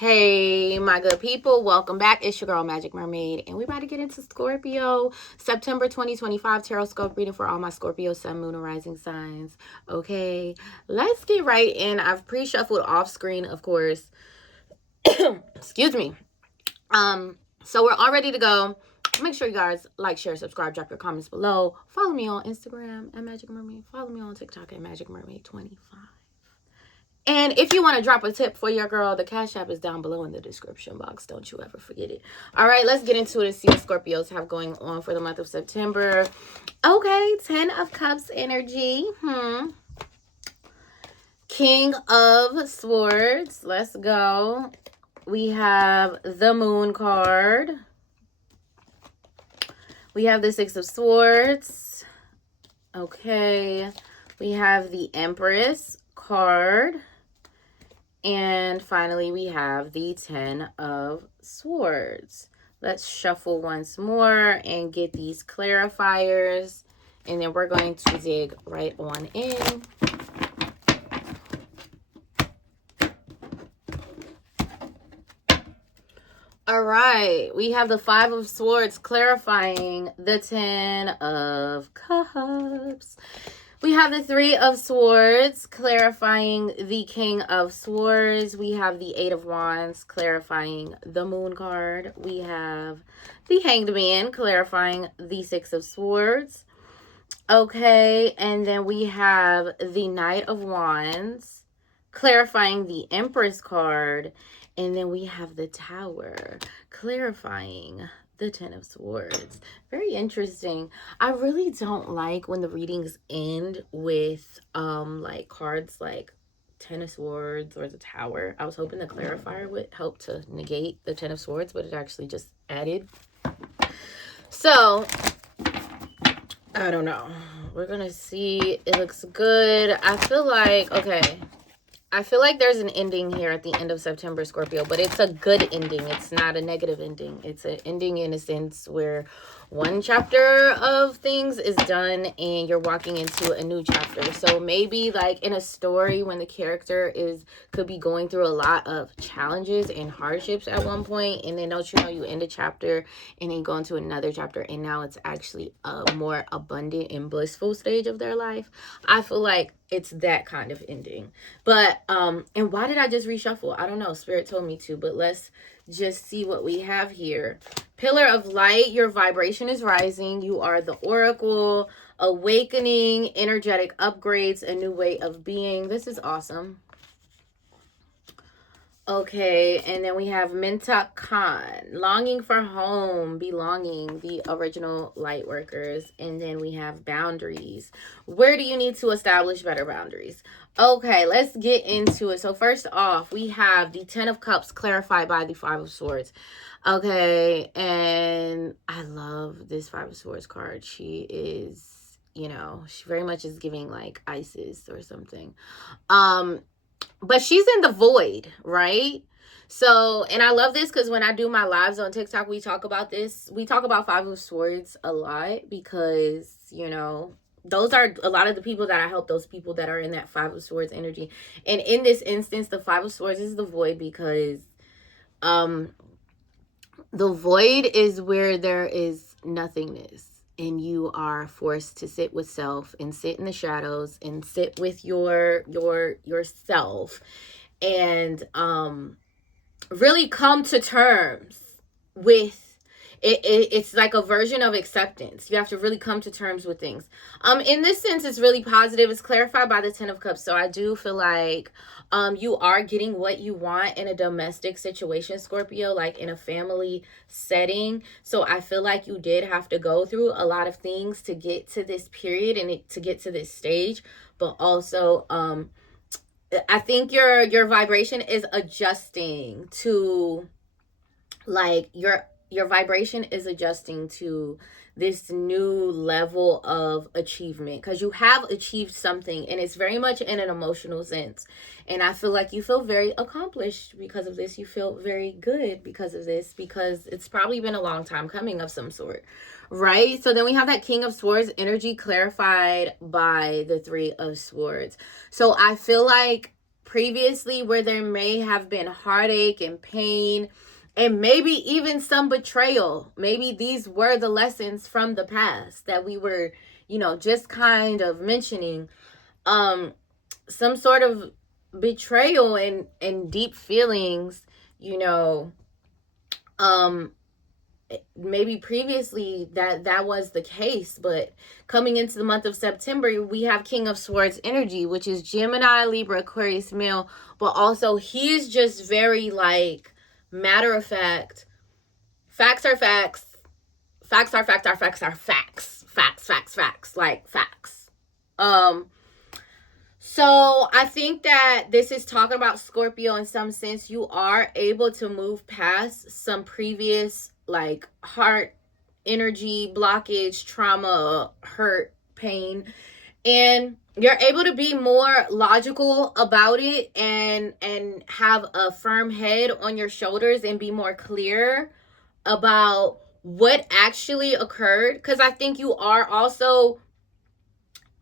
Hey, my good people, welcome back. It's your girl, Magic Mermaid, and we're about to get into Scorpio, September 2025 Tarotscope reading for all my Scorpio, Sun, Moon, and Rising signs. Okay, let's get right in. I've pre-shuffled off screen, of course. Excuse me. So we're all ready to go. Make sure you guys like, share, subscribe, drop your comments below. Follow me on Instagram at Magic Mermaid. Follow me on TikTok at Magic Mermaid 25. And if you want to drop a tip for your girl, the Cash App is down below in the description box. Don't you ever forget it. All right, let's get into it and see what Scorpios have going on for the month of September. Okay, 10 of Cups energy. King of Swords. Let's go. We have the Moon card. We have the Six of Swords. Okay. We have the Empress card. And finally, we have the 10 of Swords. Let's shuffle once more and get these clarifiers. And then we're going to dig right on in. All right. We have the 5 of Swords clarifying the 10 of Cups. We have the 3 of Swords clarifying the King of Swords. We have the 8 of Wands clarifying the Moon card. We have the Hanged Man clarifying the 6 of Swords. Okay, and then we have the Knight of Wands clarifying the Empress card. And then we have the Tower clarifying the 10 of Swords. Very interesting. I really don't like when the readings end with like cards like 10 of Swords or the Tower. I was hoping the clarifier would help to negate the 10 of Swords, but it actually just added. So I don't know. We're gonna see. It looks good. I feel like, okay, I feel like there's an ending here at the end of September, Scorpio, but it's a good ending. It's not a negative ending. It's an ending in a sense where one chapter of things is done and you're walking into a new chapter. So maybe like in a story when the character could be going through a lot of challenges and hardships at one point, and then don't you know, you end a chapter and then go into another chapter and now it's actually a more abundant and blissful stage of their life. I feel like it's that kind of ending. But and why did I just reshuffle? I don't know. Spirit told me to, but let's just see what we have here. Pillar of Light, your vibration is rising. You are the Oracle, awakening, energetic upgrades, a new way of being. This is awesome. Okay, and then we have Mintak Khan, longing for home, belonging, the original light workers. And then we have boundaries. Where do you need to establish better boundaries? Okay, let's get into it. So first off, we have the 10 of Cups clarified by the 5 of Swords. Okay, and I love this 5 of Swords card. She is, you know, she very much is giving like Isis or something. But she's in the void, right? So, and I love this because when I do my lives on TikTok, we talk about this. We talk about 5 of Swords a lot because, you know, those are a lot of the people that I help, those people that are in that 5 of Swords energy. And in this instance, the 5 of Swords is the void because the void is where there is nothingness. And you are forced to sit with self and sit in the shadows and sit with yourself and really come to terms with it. It's like a version of acceptance. You have to really come to terms with things. In this sense, it's really positive. It's clarified by the 10 of Cups. So I do feel like you are getting what you want in a domestic situation, Scorpio, like in a family setting. So I feel like you did have to go through a lot of things to get to this period and to get to this stage. But also, I think your vibration is adjusting to like your vibration is adjusting to this new level of achievement because you have achieved something and it's very much in an emotional sense. And I feel like you feel very accomplished because of this. You feel very good because of this, because it's probably been a long time coming of some sort, right? So then we have that King of Swords energy clarified by the 3 of Swords. So I feel like previously where there may have been heartache and pain and maybe even some betrayal. Maybe these were the lessons from the past that we were, just kind of mentioning. Some sort of betrayal and deep feelings, you know, um maybe previously that was the case, but coming into the month of September, we have King of Swords energy, which is Gemini, Libra, Aquarius male, but also he is just very like matter of fact. Facts are facts. Facts are facts are facts are facts. Facts like facts. So I think that this is talking about Scorpio in some sense. You are able to move past some previous like heart energy, blockage, trauma, hurt, pain, and you're able to be more logical about it and have a firm head on your shoulders and be more clear about what actually occurred, because I think you are also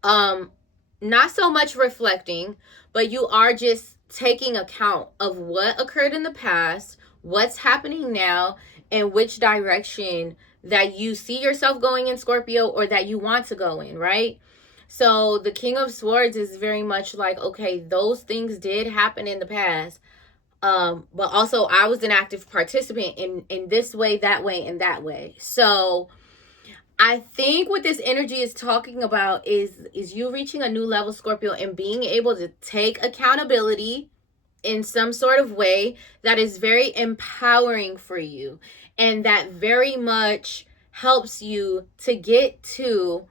not so much reflecting, but you are just taking account of what occurred in the past, what's happening now, and which direction that you see yourself going in, Scorpio, or that you want to go in, right? So the King of Swords is very much like, okay, those things did happen in the past. But also I was an active participant in this way, that way, and that way. So I think what this energy is talking about is you reaching a new level, Scorpio, and being able to take accountability in some sort of way that is very empowering for you, and that very much helps you to get to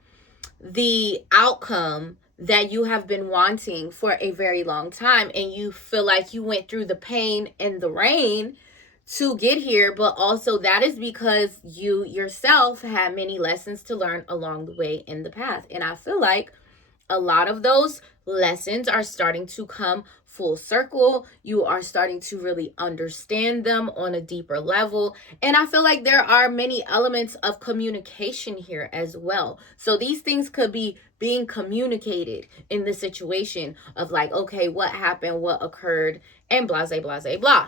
the outcome that you have been wanting for a very long time, and you feel like you went through the pain and the rain to get here, but also that is because you yourself had many lessons to learn along the way in the path. And I feel like a lot of those lessons are starting to come full circle. You are starting to really understand them on a deeper level. And I feel like there are many elements of communication here as well. So these things could be being communicated in the situation of like, okay, what happened, what occurred, and blah, blah, blah, blah.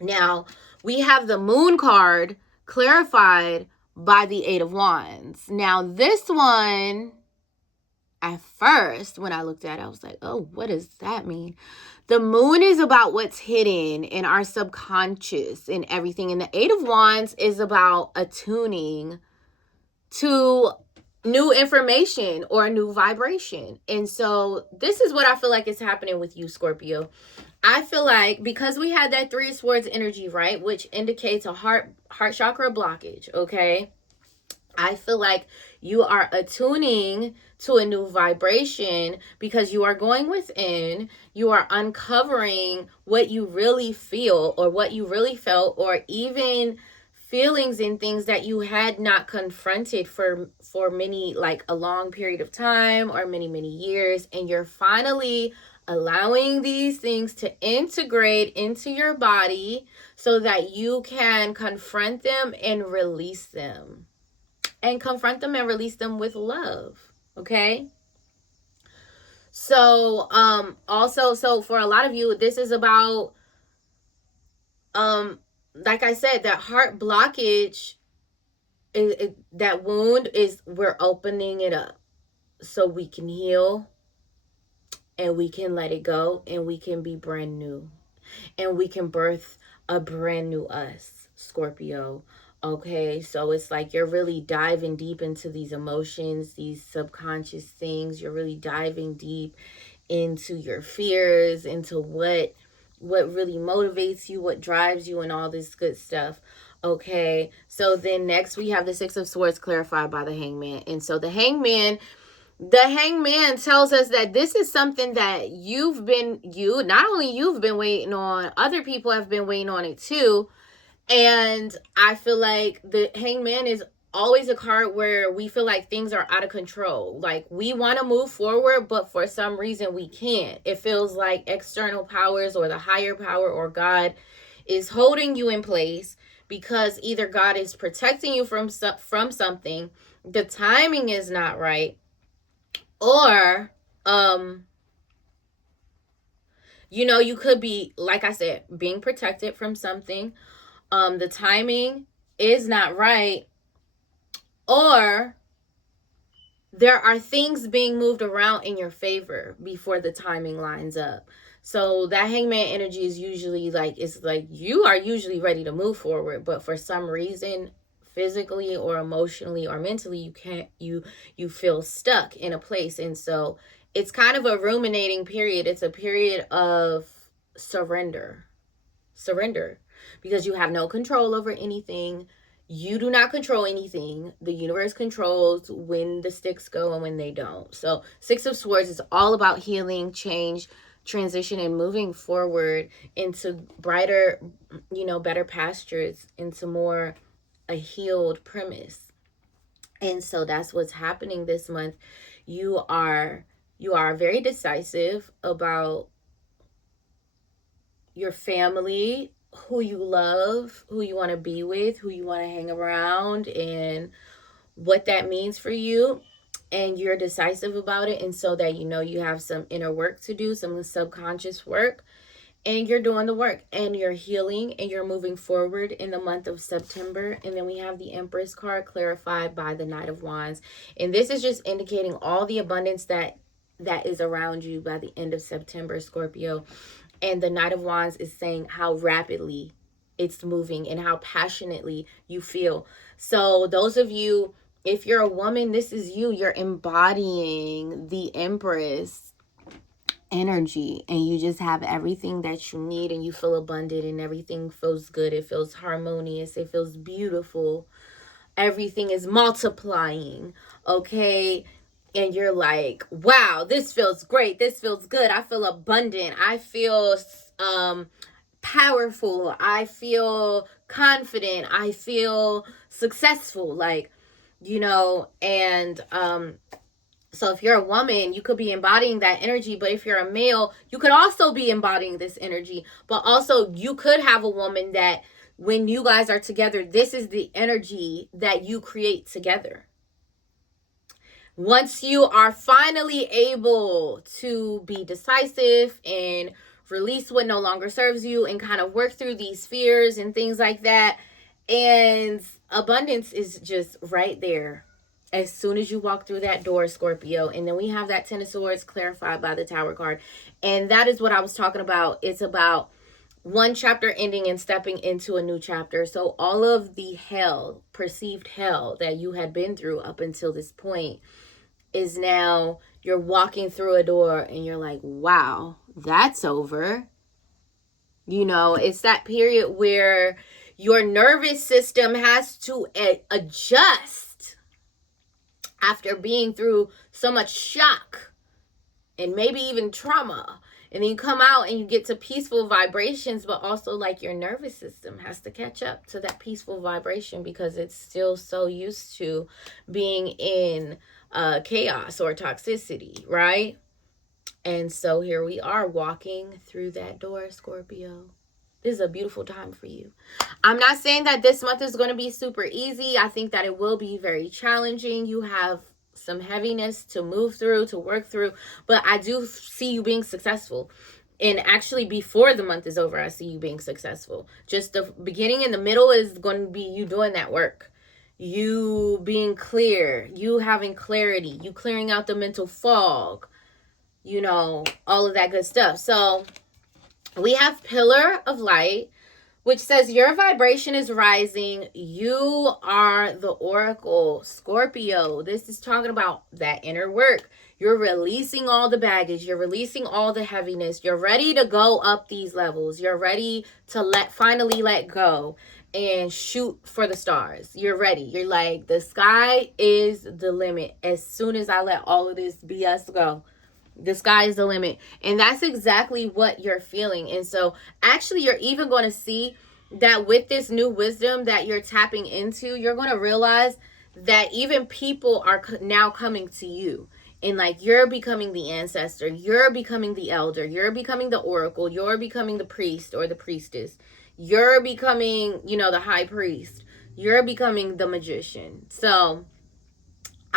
Now, we have the Moon card clarified by the Eight of Wands. Now, this one, at first, when I looked at it, I was like, oh, what does that mean? The Moon is about what's hidden in our subconscious and everything. And the Eight of Wands is about attuning to new information or a new vibration. And so this is what I feel like is happening with you, Scorpio. I feel like because we had that Three of Swords energy, right, which indicates a heart chakra blockage, okay? I feel like you are attuning to a new vibration because you are going within, you are uncovering what you really feel or what you really felt, or even feelings and things that you had not confronted for many, like a long period of time or many years, and you're finally allowing these things to integrate into your body so that you can confront them and release them. And confront them and release them with love. Okay? So, so for a lot of you, this is about, like I said, that heart blockage, that wound is, we're opening it up so we can heal and we can let it go and we can be brand new and we can birth a brand new us, Scorpio. Okay, so it's like you're really diving deep into these emotions, these subconscious things. You're really diving deep into your fears, into what really motivates you, what drives you, and all this good stuff. Okay, so then next we have the Six of Swords clarified by the Hangman. And so the Hangman tells us that this is something that not only you've been waiting on, other people have been waiting on it too. And I feel like the Hangman is always a card where we feel like things are out of control. Like we want to move forward, but for some reason we can't. It feels like external powers or the higher power or God is holding you in place because either God is protecting you from something, the timing is not right, or You know, you could be, like I said, being protected from something. The timing is not right, or there are things being moved around in your favor before the timing lines up. So that hangman energy is usually like, it's like you are usually ready to move forward, but for some reason, physically or emotionally or mentally, you can't, you feel stuck in a place. And so it's kind of a ruminating period. It's a period of surrender, because you have no control over anything. You do not control anything. The universe controls when the sticks go and when they don't. So Six of Swords is all about healing, change, transition, and moving forward into brighter, better pastures, into more a healed premise. And so that's what's happening this month. You are very decisive about your family, who you love, who you want to be with, who you want to hang around, and what that means for you. And you're decisive about it. And so that you have some inner work to do, some subconscious work, and you're doing the work and you're healing and you're moving forward in the month of September. And then we have the Empress card clarified by the Knight of Wands. And this is just indicating all the abundance that is around you by the end of September, Scorpio. And the Knight of Wands is saying how rapidly it's moving and how passionately you feel. So those of you, if you're a woman, this is you. You're embodying the Empress energy, and you just have everything that you need, and you feel abundant, and everything feels good. It feels harmonious. It feels beautiful. Everything is multiplying. Okay. And you're like, wow, this feels great. This feels good. I feel abundant. I feel powerful. I feel confident. I feel successful. Like, and so if you're a woman, you could be embodying that energy. But if you're a male, you could also be embodying this energy. But also you could have a woman that when you guys are together, this is the energy that you create together. Once you are finally able to be decisive and release what no longer serves you and kind of work through these fears and things like that, and abundance is just right there as soon as you walk through that door, Scorpio. And then we have that Ten of Swords clarified by the Tower card. And that is what I was talking about. It's about one chapter ending and stepping into a new chapter. So all of the hell, perceived hell that you had been through up until this point, is now you're walking through a door and you're like, wow, that's over. It's that period where your nervous system has to adjust after being through so much shock and maybe even trauma. And then you come out and you get to peaceful vibrations, but also like your nervous system has to catch up to that peaceful vibration because it's still so used to being in chaos or toxicity, right? And so here we are walking through that door, Scorpio. This is a beautiful time for you. I'm not saying that this month is going to be super easy. I think that it will be very challenging. You have some heaviness to move through, to work through, but I do see you being successful. And actually, before the month is over, I see you being successful. Just the beginning and the middle is going to be you doing that work. You being clear, you having clarity, you clearing out the mental fog, all of that good stuff. So we have Pillar of Light, which says your vibration is rising. You are the Oracle, Scorpio. This is talking about that inner work. You're releasing all the baggage. You're releasing all the heaviness. You're ready to go up these levels. You're ready to finally let go and shoot for the stars. You're ready. You're like, the sky is the limit. As soon as I let all of this BS go, the sky is the limit. And that's exactly what you're feeling. And so actually, you're even going to see that with this new wisdom that you're tapping into, you're going to realize that even people are now coming to you. And like, you're becoming the ancestor. You're becoming the elder. You're becoming the oracle. You're becoming the priest or the priestess. You're becoming, the high priest. You're becoming the magician. So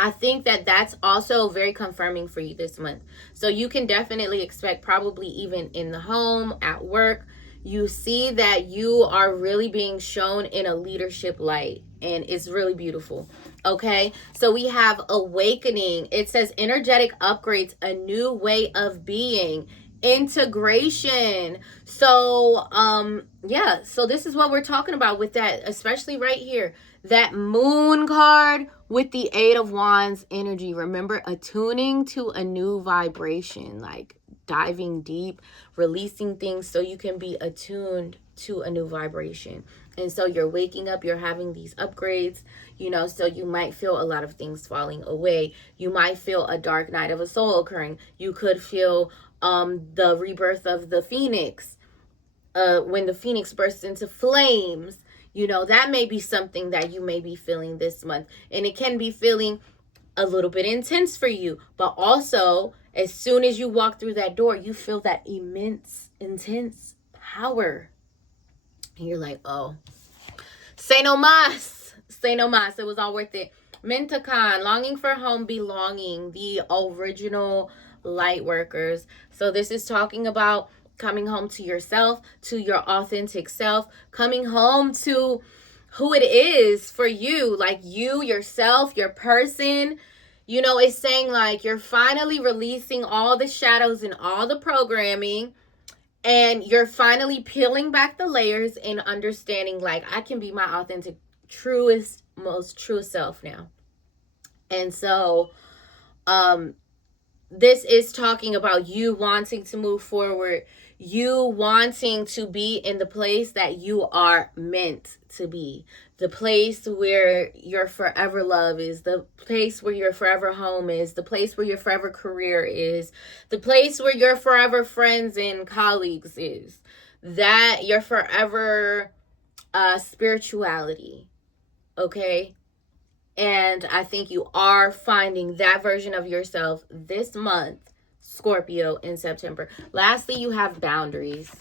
I think that that's also very confirming for you this month. So you can definitely expect, probably even in the home, at work, you see that you are really being shown in a leadership light, and it's really beautiful. Okay, so we have awakening. It says energetic upgrades, a new way of being, integration. So yeah, so this is what we're talking about with that, especially right here, that moon card with the 8 of Wands energy. Remember, attuning to a new vibration, like diving deep, releasing things so you can be attuned to a new vibration. And so you're waking up, you're having these upgrades, you know, so you might feel a lot of things falling away. You might feel a dark night of a soul occurring. You could feel the rebirth of the phoenix, when the phoenix bursts into flames. You know, that may be something that you may be feeling this month. And it can be feeling a little bit intense for you. But also, as soon as you walk through that door, you feel that immense, intense power. And you're like, oh, say no mas. Say no mas. It was all worth it. Mentakan, longing for home, belonging, the original light workers. So this is talking about coming home to yourself, to your authentic self, coming home to who it is for you, like you, yourself, your person. You know, it's saying like you're finally releasing all the shadows and all the programming, and you're finally peeling back the layers and understanding like I can be my authentic, truest, most true self now. And so this is talking about you wanting to move forward, you wanting to be in the place that you are meant to be, the place where your forever love is, the place where your forever home is, the place where your forever career is, the place where your forever friends and colleagues is, that your forever spirituality. Okay? And I think you are finding that version of yourself this month, Scorpio, in September. Lastly, you have boundaries.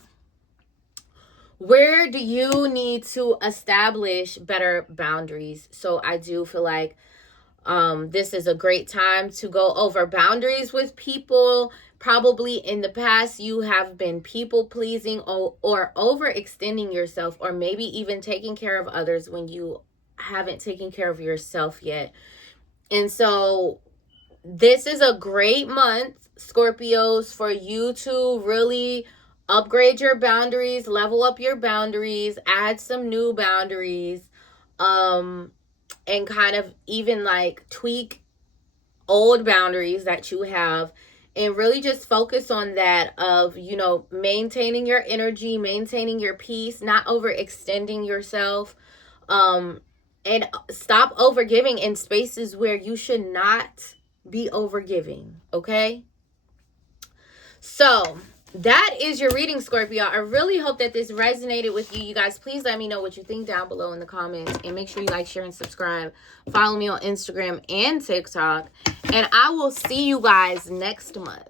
Where do you need to establish better boundaries? So I do feel like this is a great time to go over boundaries with people. Probably in the past, you have been people pleasing or overextending yourself, or maybe even taking care of others when you haven't taken care of yourself yet. And so this is a great month, Scorpios, for you to really upgrade your boundaries, level up your boundaries, add some new boundaries, and kind of even like tweak old boundaries that you have, and really just focus on that of, you know, maintaining your energy, maintaining your peace, not overextending yourself, and stop overgiving in spaces where you should not be overgiving. Okay, so that is your reading, Scorpio. I really hope that this resonated with you. You guys, please let me know what you think down below in the comments, and make sure you like, share, and subscribe. Follow me on Instagram and TikTok, and I will see you guys next month.